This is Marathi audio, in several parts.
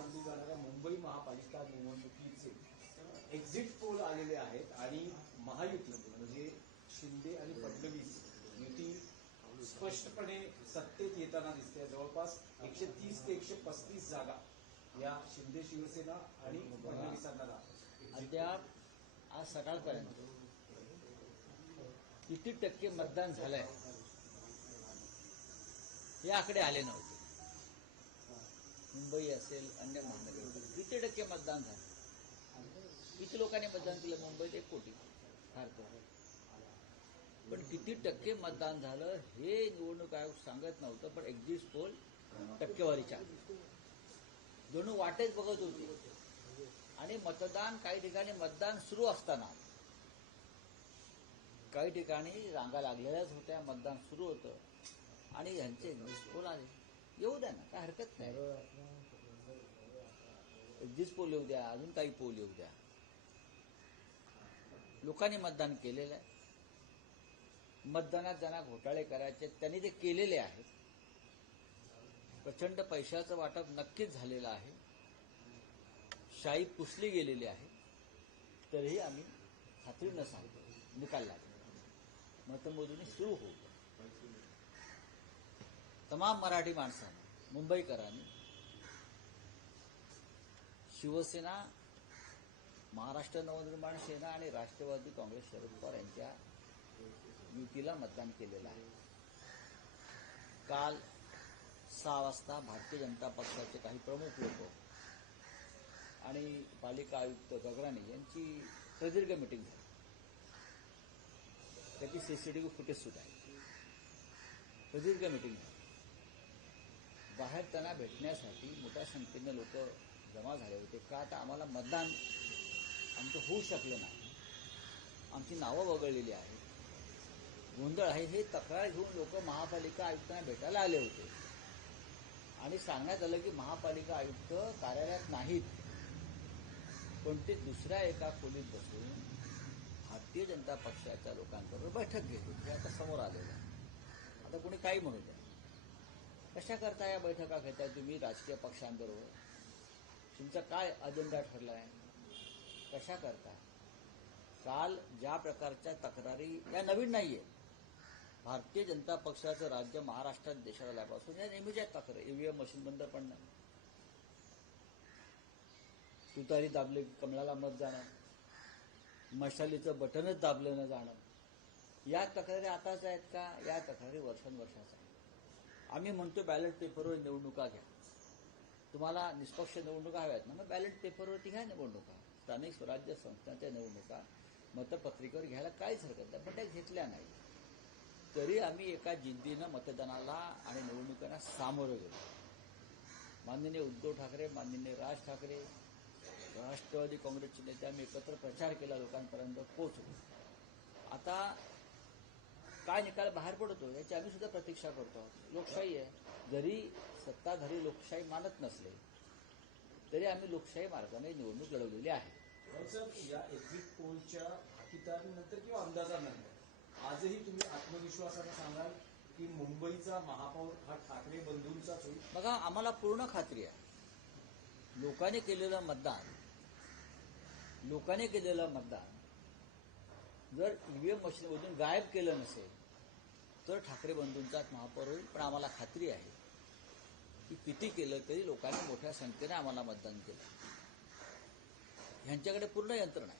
मानली जाणाऱ्या मुंबई महापालिका निवडणुकीचे एक्झिट पोल आलेले आहेत आणि महायुती म्हणजे शिंदे आणि फडणवीस युती स्पष्टपणे सत्तेत येताना दिसते. जवळपास 130 ते 135 जागा या शिंदे शिवसेना आणि फडणवीसांना अद्याप आज सकाळपर्यंत किती टक्के मतदान झालंय हे आकडे आले नव्हते. मुंबई असेल अन्य महानगरपालिका किती टक्के मतदान झालं, किती लोकांनी मतदान केलं मुंबईत 1 कोटी फार तर. पण किती टक्के मतदान झालं हे निवडणूक आयोग सांगत नव्हतं. पण एक्झिट पोल टक्केवारीच्या जणू वाटेच बघत होती. आणि मतदान काही ठिकाणी मतदान सुरू असताना काही ठिकाणी रांगा लागलेल्याच होत्या. मतदान सुरू होतं आणि ह्यांचे एक्झिट पोल आले. येऊ द्या ना, काय हरकत नाही. एक्झिट पोल येऊ द्या, अजून काही पोल येऊ द्या. लोकांनी मतदान केलेलं आहे. मतदानात ज्यांना घोटाळे करायचे त्यांनी ते केलेले आहेत. प्रचंड पैशाचं वाटप नक्कीच झालेलं आहे. शाई पुसली गेलेली आहे. तरीही आम्ही खात्रीनं सांगतो निकाल लागला. मतमोजणी सुरू होऊ. तमाम मराठी माणसांनी, मुंबईकरांनी शिवसेना, महाराष्ट्र नवनिर्माण सेना आणि राष्ट्रवादी काँग्रेस शरद पवार यांच्या युतीला मतदान केलेलं आहे. काल 6 वाजता भारतीय जनता पक्षाचे काही प्रमुख लोक आणि पालिका आयुक्त गगराणी यांची प्रदीर्घ मिटिंग झाली. त्याची सीसीटीव्ही फुटेज सुद्धा आहे. प्रदीर्घ मिटिंग झाली. बाहेर त्यांना भेटण्यासाठी मोठ्या संख्येने लोक जमा झाले होते. का तर आम्हाला मतदान आमचं होऊ शकलं नाही, आमची नावं वगळलेली आहेत, गोंधळ आहे, हे तक्रार घेऊन लोक महापालिका आयुक्तांना भेटायला आले होते. आणि सांगण्यात आलं की महापालिका आयुक्त कार्यालयात नाहीत, पण ते दुसऱ्या एका खोलीत बसून भारतीय जनता पक्षाच्या लोकांबरोबर बैठक घेत होते. हे आता समोर आलेलं आहे. आता कोणी काही म्हणू द्या, कशा करता या बैठका घेताय तुम्ही राजकीय पक्षांबरोबर? तुमचा काय अजेंडा ठरला आहे? कशा करता? काल ज्या प्रकारच्या तक्रारी या नवीन नाहीये. भारतीय जनता पक्षाचं राज्य महाराष्ट्रात देशात आल्यापासून या नेहमीच्या तक्रारी. ईव्हीएम मशीन बंद पडणं, तुतारी दाबले कमळाला मत जाणं, मशालीचं बटनच दाबलं न जाणं, या तक्रारी आताच आहेत का? या तक्रारी वर्षानुवर्षाच्या आहेत. आम्ही म्हणतो बॅलेट पेपरवर निवडणुका घ्या. तुम्हाला निष्पक्ष निवडणुका हव्यात ना, मग बॅलेट पेपरवरती घ्या निवडणुका. स्थानिक स्वराज्य संस्थांच्या निवडणुका मतपत्रिकेवर घ्यायला काहीच हरकत नाही. पण त्या घेतल्या नाही. तरी आम्ही एका जिद्दीनं मतदानाला आणि निवडणुकांना सामोरं गेलो. माननीय उद्धव ठाकरे, माननीय राज ठाकरे, राष्ट्रवादी काँग्रेसचे नेते आम्ही एकत्र प्रचार केला, लोकांपर्यंत पोहोचलो. आता काय निकाल बाहेर पडतो याची आम्ही सुद्धा प्रतीक्षा करतो. लोकशाही आहे. जरी सत्ताधारी लोकशाही मानत नसले तरी आम्ही लोकशाही मार्गाने निवडणूक लढवलेली आहे. या एक्झिट पोलच्या हाकीतानंतर किंवा अंदाजानंतर आजही तुम्ही आत्मविश्वासाने सांगाल की मुंबईचा महापौर हा ठाकरे बंधूंचाच होईल? बघा, आम्हाला पूर्ण खात्री आहे. लोकांनी केलेलं मतदान जर ईव्हीएम मशीनमधून गायब केलं नसेल तर ठाकरे बंधूंचाच महापौर होईल. पण आम्हाला खात्री आहे की किती केलं तरी लोकांनी मोठ्या संख्येने आम्हाला मतदान केलं. ह्यांच्याकडे पूर्ण यंत्रणा आहे.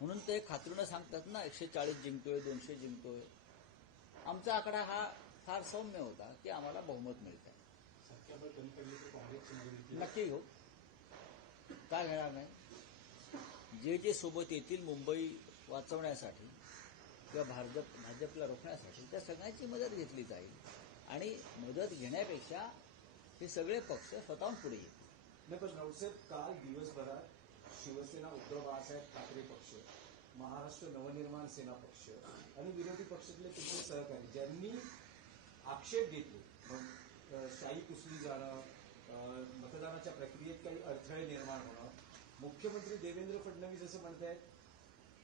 म्हणून ते खात्रीनं सांगतात ना, 140 जिंकतोय, 200 जिंकतोय. आमचा आकडा हा फार सौम्य होता की आम्हाला बहुमत मिळत आहे. नक्की घेऊ, काय घेणार नाही. जे सोबत येतील मुंबई वाचवण्यासाठी किंवा भाजपला रोखण्यासाठी त्या सगळ्यांची मदत घेतली जाईल. आणि मदत घेण्यापेक्षा हे सगळे पक्ष स्वतःहून पुढे येतील. नाही, पण राऊतसाहेब, काल दिवसभरात शिवसेना, उद्धव बाळासाहेब ठाकरे पक्ष, महाराष्ट्र नवनिर्माण सेना पक्ष आणि विरोधी पक्षातले तुमचे सहकारी ज्यांनी आक्षेप घेतले, शाई पुसली जाणं, मतदानाच्या प्रक्रियेत काही अडथळे निर्माण होणं, मुख्यमंत्री देवेंद्र फडणवीस असं म्हणतायत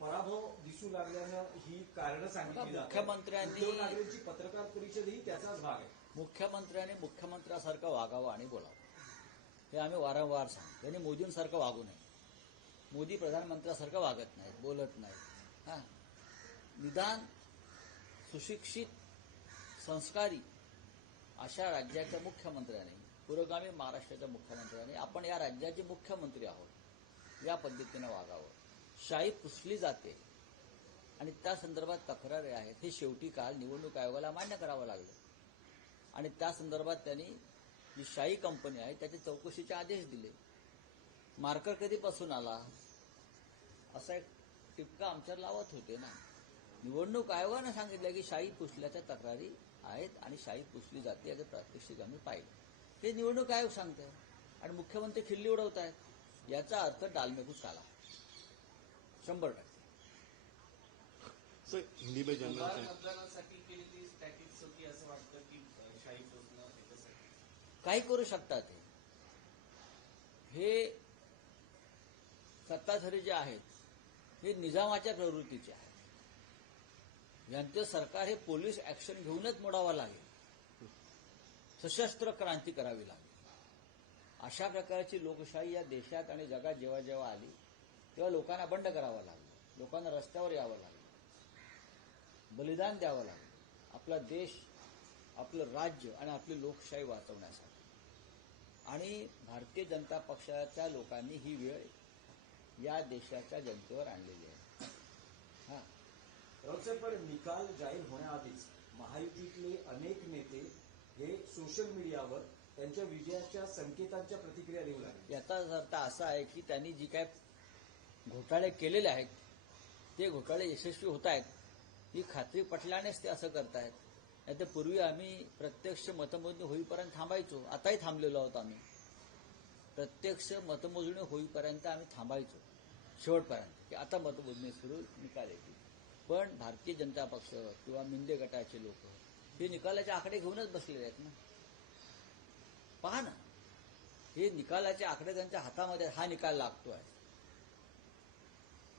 पराभव दिसू लागल्यानं ही कारणं सांगितली जातात. मुख्यमंत्र्यांनी उद्धव ठाकरेंची पत्रकार परिषदही त्याचाच भाग आहे. मुख्यमंत्र्यांनी मुख्यमंत्र्यासारखं वागावं आणि बोलावं. हे आम्ही वारंवार सांगतो. त्यांनी मोदींसारखं वागू नये. मोदी प्रधानमंत्र्यासारखं वागत नाहीत, बोलत नाहीत. हां, निदान सुशिक्षित, संस्कारी अशा राज्याच्या मुख्यमंत्र्याने, पुरोगामी महाराष्ट्राच्या मुख्यमंत्र्याने आपण या राज्याचे मुख्यमंत्री आहोत या पद्धतीनं वागावं. शाही पुसली जाते आणि त्या संदर्भात तक्रारी आहेत, हे शेवटी काल निवडणूक आयोगाला मान्य करावं लागलं. आणि त्या संदर्भात त्यांनी जी शाही कंपनी आहे त्याचे चौकशीचे आदेश दिले. मार्कर कधीपासून आला असा एक टिपका आमच्यावर लावत होते ना. निवडणूक आयोगानं सांगितलं की शाही पुसल्याच्या तक्रारी आहेत आणि शाही पुसली जाते, याचं प्रात्यक्षिक आम्ही पाहिलं. हे निवडणूक आयोग सांगतोय आणि मुख्यमंत्री खिल्ली उडवत आहेत. याचा अर्थ डालमेघूस काला 100%. सर, हिंदी में जानना दुबार चाहें मतदानासाठी केली ती टॅक्टिक्स होती असं वाटतं की शाही पोचणं याच्यासाठी काही करू शकतात हे सत्ताधारी जे आहेत हे निजामाच्या प्रवृत्तीचे आहेत. यांचं सरकार हे पोलीस ऍक्शन घेऊनच मोडावं लागेल, सशस्त्र क्रांती करावी लागेल. अशा प्रकारची लोकशाही या देशात आणि जगात जेव्हा जेव्हा आली तेव्हा लोकांना बंड करावं लागलं, लोकांना रस्त्यावर यावं लागलं, बलिदान द्यावं लागलं आपला देश, आपलं राज्य आणि आपली लोकशाही वाचवण्यासाठी. आणि भारतीय जनता पक्षाच्या लोकांनी ही वेळ या देशाच्या जनतेवर आणलेली आहे. हा, राऊतसाहेब, पण निकाल जाहीर होण्याआधीच महायुतीतले अनेक नेते हे सोशल मीडियावर त्यांच्या विजयाच्या संकेतांच्या प्रतिक्रिया देऊ लागले. याचा अर्थ असा आहे की त्यांनी जी काय घोटाळे केलेले आहेत ते घोटाळे यशस्वी होत आहेत ही खात्री पटल्यानेच ते असं करतायत. नाही तर पूर्वी आम्ही प्रत्यक्ष मतमोजणी होईपर्यंत थांबायचो, आताही थांबलेलो आहोत आम्ही. प्रत्यक्ष मतमोजणी होईपर्यंत आम्ही थांबायचो शेवटपर्यंत, की आता मतमोजणी सुरू, निकाल येतील. पण भारतीय जनता पक्ष किंवा मिंदे गटाचे लोक हे निकालाचे आकडे घेऊनच बसलेले आहेत ना. पहा ना, हे निकालाचे आकडे त्यांच्या हातामध्ये, हा निकाल लागतो आहे.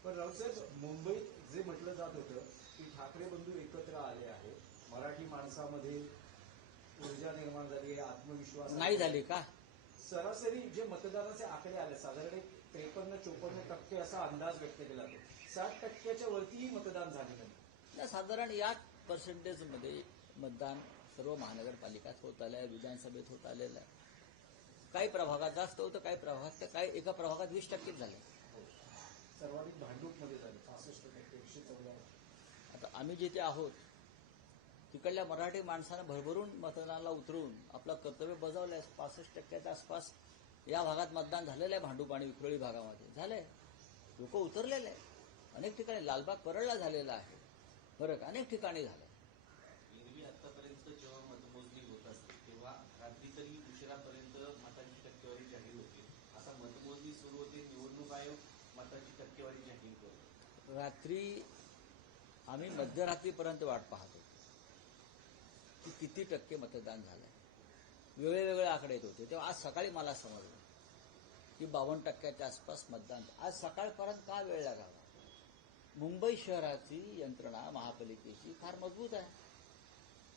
पण राऊतसाहेब, मुंबईत जे म्हटलं जात होतं की ठाकरे बंधू एकत्र आले आहे, मराठी माणसामध्ये ऊर्जा निर्माण झाली आहे, आत्मविश्वास नाही झाली का? सरासरी जे मतदानाचे आकडे आले साधारण 53-54% असा अंदाज व्यक्त केला जातो. 60% वरतीही मतदान झालेलं नाही. साधारण याच पर्सेंटेजमध्ये मतदान सर्व महानगरपालिकात होत आलं आहे, विधानसभेत होत आलेलं आहे. काही प्रभागात जास्त होतं, काही प्रभागात, काही एका प्रभागात 20% झालं. सर्वाधिक भांडूपमध्ये झाले 65%, 114. आता आम्ही जिथे आहोत तिकडल्या मराठी माणसानं भरभरून मतदानाला उतरून आपलं कर्तव्य बजावलं आहे. 65%च्या आसपास या भागात मतदान झालेलं आहे. भांडूप आणि विक्रोळी भागामध्ये झालंय, लोक उतरलेले आहे. अनेक ठिकाणी लालबाग परळला झालेला आहे, बरं का, अनेक ठिकाणी झालं. एरवी आतापर्यंत जेव्हा मतमोजणी होत असते तेव्हा रात्री तरी उशिरापर्यंत मतांची टक्केवारी जाहीर होते. आता मतमोजणी सुरू होते, निवडणूक आयोग मतांची टक्केवारी जाहीर करतो. रात्री आम्ही मध्यरात्रीपर्यंत वाट पाहतो की किती टक्के मतदान झालंय. वेगळे आकडे येत होते. तेव्हा आज सकाळी मला समजलं की 52% आसपास मतदान. आज सकाळपर्यंत का वेळ लागावा? मुंबई शहराची यंत्रणा महापालिकेची फार मजबूत आहे.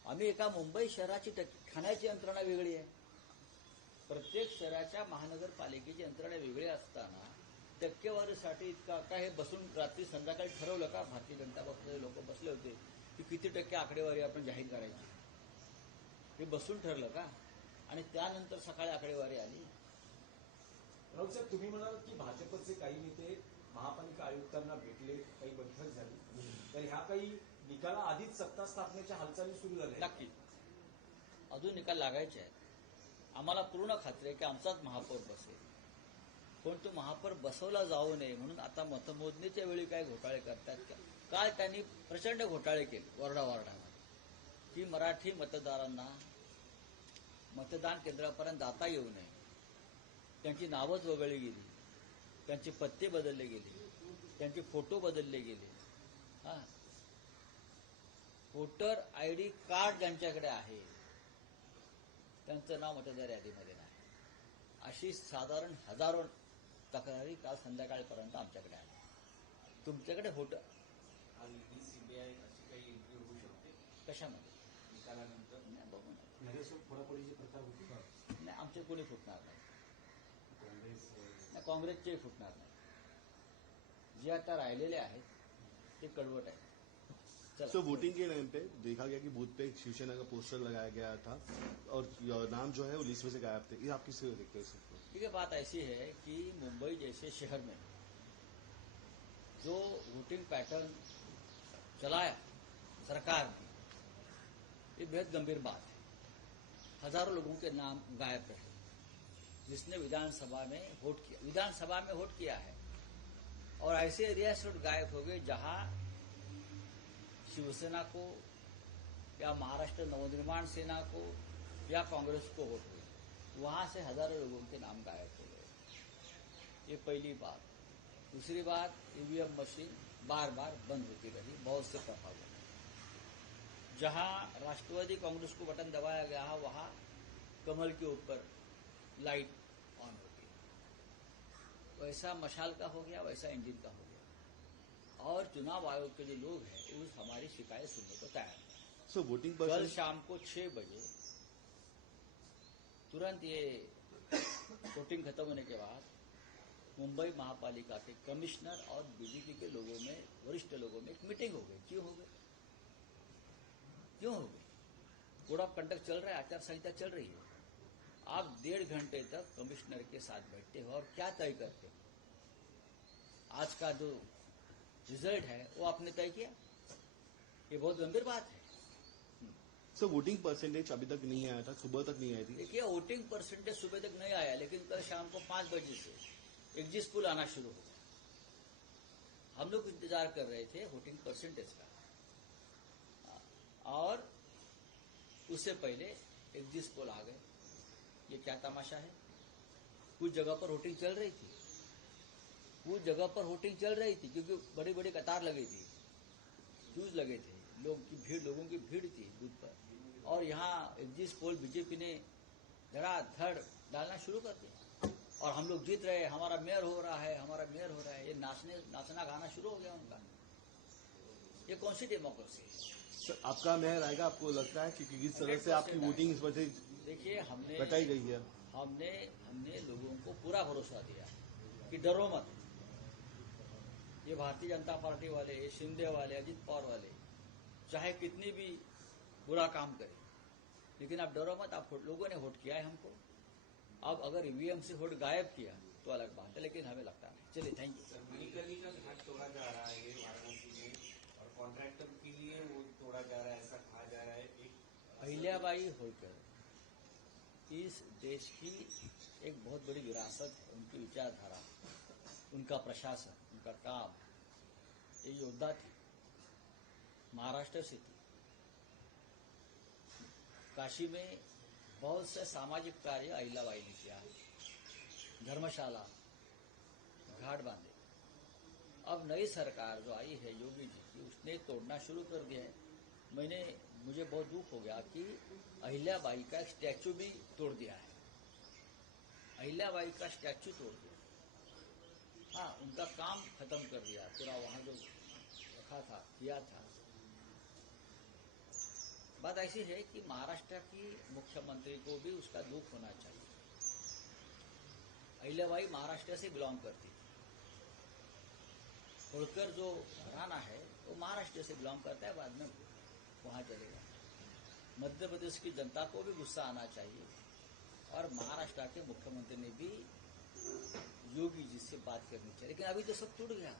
आम्ही एका मुंबई शहराची ठाण्याची यंत्रणा वेगळी आहे. प्रत्येक शहराच्या महानगरपालिकेची यंत्रणा वेगळी असताना टक्केवारीसाठी इतका काय हे बसून रात्री संध्याकाळी ठरवलं का? भारतीय जनता पक्षाचे लोक बसले होते की किती टक्के आकडेवारी आपण जाहीर करायची, हे बसून ठरलं का? आणि त्यानंतर सकाळी आकडेवारी आली. राऊतसाहेब, तुम्ही म्हणाल की भाजपचे काही नेते महापालिका आयुक्तांना भेटले, काही बैठक झाली, तर ह्या काही निकाला आधीच सत्ता स्थापनेच्या हालचाली सुरू झाल्या. नक्की अजून निकाल लागायचे आहेत. आम्हाला पूर्ण खात्री आहे की आमचाच महापौर बसेल. पण तो महापौर बसवला जाऊ नये म्हणून आता मतमोजणीच्या वेळी काय घोटाळे करतात का? काल त्यांनी प्रचंड घोटाळे केले वॉर्डामध्ये की मराठी मतदारांना मतदान केंद्रापर्यंत जाता येऊ नये. त्यांची नावच वगळली गेली, त्यांचे पत्ते बदलले गेले, त्यांचे फोटो बदलले गेले. हा, वोटर आयडी कार्ड ज्यांच्याकडे आहे त्यांचं नाव मतदार यादीमध्ये नाही. अशी साधारण हजारो तक्रारी काल संध्याकाळपर्यंत आमच्याकडे आल्या. तुमच्याकडे होतं आणि सीबीआय अशी काही एंट्री होऊ शकते कशामध्ये? निकालानंतर नाही, बघू ना. नगरसेवक फोडाफोडीची प्रकार होती का? नाही, आमचे कोणी फुटणार नाही. काँग्रेसचे फुटणार नाही. जे आता राहिलेले आहेत ते कडवट आहे. चला. सो वोटिंग के टाइम पे देखा गया कि बूथ पे एक शिवसेना का पोस्टर लगाया गया था और नाम जो है वो लिस्ट में से गायब थे. ये आप किससे देखते हैं इसको? देखिए, बात ऐसी है कि मुंबई जैसे शहर में जो वोटिंग पैटर्न चलाया सरकार ने, ये बेहद गंभीर बात है. हजारों लोगों के नाम गायब रहे जिसने विधानसभा में वोट किया है, और ऐसे एरिया से गायब हो गए जहां शिवसेना को या महाराष्ट्र नवनिर्माण सेना को या कांग्रेस को वोट हुई. वहां से हजारों लोगों के नाम गायब हो गए. ये पहली बात. दूसरी बात, ईवीएम मशीन बार बार बंद होती रही बहुत से प्रभावों में. जहां राष्ट्रवादी कांग्रेस को बटन दबाया गया वहां कमल के ऊपर लाइट ऑन होती है. वैसा मशाल का हो गया, वैसा इंजन का हो गया. और चुनाव आयोग के जो लोग हैं वो हमारी शिकायत सुनने को तैयार है. सो वोटिंग कल पर्सन शाम को 6 बजे तुरंत ये वोटिंग खत्म होने के बाद मुंबई महापालिका के कमिश्नर और बीजेपी के लोगों में, वरिष्ठ लोगों में एक मीटिंग हो गई. क्यों हो गई? कोड ऑफ कंडक्ट चल रहा है, आचार संहिता चल रही है. आप 1.5 घंटे तक कमिश्नर के साथ बैठते हो और क्या तय करते हो? आज का जो रिजल्ट है वो आपने तय किया. ये बहुत गंभीर बात है. सो वोटिंग परसेंटेज अभी तक नहीं आया था, सुबह तक नहीं आई थी. देखिए, वोटिंग परसेंटेज सुबह तक नहीं आया, लेकिन कल शाम को 5 बजे से एग्जिट पोल आना शुरू हो गया. हम लोग इंतजार कर रहे थे वोटिंग परसेंटेज का, और उससे पहले एग्जिट पोल आ गए. ये क्या तमाशा है? कुछ जगह पर वोटिंग चल रही थी, क्योंकि बड़ी बड़ी कतार लगी थी, क्यूज लगे थे, लोगों की भीड़ थी बूथ पर. और यहाँ एग्जिट पोल बीजेपी ने धड़ाधड़ डालना शुरू कर दिया, और हम लोग जीत रहे, हमारा मेयर हो रहा है. ये नाचना गाना शुरू हो गया उनका. ये कौन सी डेमोक्रेसी है? सर, आपका मेयर आएगा, आपको लगता है कि किस तरह से आपकी वोटिंग इस वजह देखिए, हमने बताई गई है? हमने लोगों को पूरा भरोसा दिया कि डरो मत. ये भारतीय जनता पार्टी वाले, ये शिंदे वाले, अजित पवार वाले चाहे कितनी भी बुरा काम करें, लेकिन आप डरो मत. आप लोगों ने वोट किया है हमको. अब अगर ईवीएम से वोट गायब किया तो अलग बात है, लेकिन हमें लगता नहीं. चलिए, थैंक यू. सर, मणिकर्णी का घाट तोड़ा जा रहा है ये वाराणसी में, और कॉन्ट्रैक्टर के लिए वो तोड़ा जा रहा है ऐसा कहा जा रहा है. अहिल्याबाई होलकर इस देश की एक बहुत बड़ी विरासत है. उनकी विचारधारा, उनका प्रशासन, उनका काम. ये योद्धा थी, महाराष्ट्र से थी. काशी में बहुत से सामाजिक कार्य अहिल्याबाई ने किया है. धर्मशाला, घाट बांधे. अब नई सरकार जो आई है योगी जी की, उसने तोड़ना शुरू कर दिया है. मुझे बहुत दुख हो गया कि अहिल्याबाई का एक स्टैचू भी तोड़ दिया है. अहिल्याबाई का स्टैचू तोड़ दिया. हाँ, उनका काम खत्म कर दिया पूरा, वहां जो रखा था, किया था. बात ऐसी है कि महाराष्ट्र की मुख्यमंत्री को भी उसका दुख होना चाहिए. अहिल्याबाई महाराष्ट्र से बिलोंग करती थी. होलकर जो घराना है वो महाराष्ट्र से बिलोंग करता है, बाद में वहां चलेगा. मध्य प्रदेश की जनता को भी गुस्सा आना चाहिए, और महाराष्ट्र के मुख्यमंत्री ने भी योगी जी से बात करनी चाहिए. लेकिन अभी तो सब टूट गया.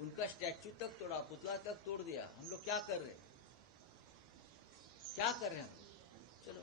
उनका स्टैच्यू तक तोड़ा, पुतला तक तोड़ दिया. हम लोग क्या कर रहे हैं? चलो.